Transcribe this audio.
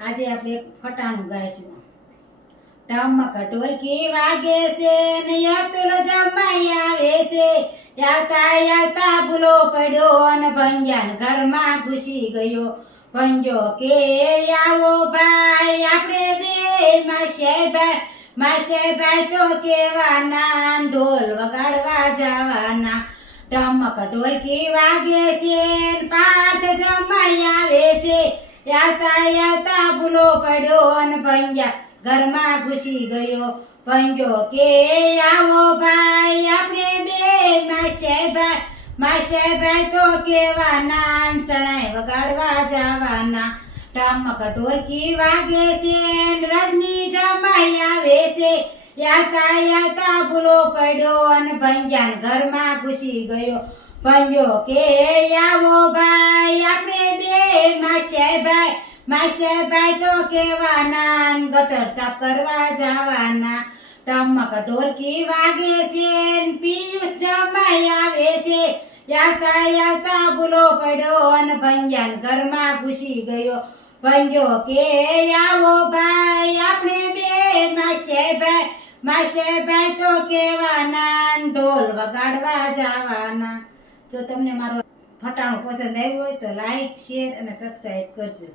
આજે આપણે એક ફટાણું ગાઈશું. ઢમક ઢોલકી વાગે છે ને અતુલ જમાઈ આવે છે. આવતા આવતા ભૂલો પડ્યો અને ભંગ્યાન ઘરમાં ઘૂસી ગયો. ભંગ્યો કે આવો ભાઈ આપણે બે માસેભાઈ તો કેવાના ઢોલ વગાડવા જવાના. ઢમક ઢોલકી વાગે છે ને પાઠ જમાઈ આવે છે. આવતા આવતા ભૂલો પડ્યો અને ભંગ્યા ઘરમાં ઘૂસી ગયો. ભંગ્યો કે આવો ભાઈ આપણે બે માસેભાઈ તો કેવાના શરણાઈ વગાડવા જવાના. ઢમક ઢોલકી વાગે છે ને રજની જમાઈ આવે છે. આવતા આવતા ભૂલો પડ્યો અને ભંગ્યાન ઘરમાં ઘૂસી ગયો. ભંગ્યો કે આવો ભાઈ આપણે બે માસેભાઈ તો કેવાના ગટર સાફ કરવા જવાના. ઢમક ઢોલકી વાગે છે ને પિયુષ જમાઈ આવે છે. આવતા આવતા ભૂલો પડ્યો અને ભંગ્યાન ઘરમાં ઘૂસી ગયો. ભંગ્યો કે આવો ભાઈ આપણે બે માસેભાઈ તો કેવાના ઢોલ વગાડવા જવાના. જો તમને મારો ફટાણું પસંદ આવ્યું હોય તો લાઈક શેર અને સબસ્ક્રાઈબ કરજો.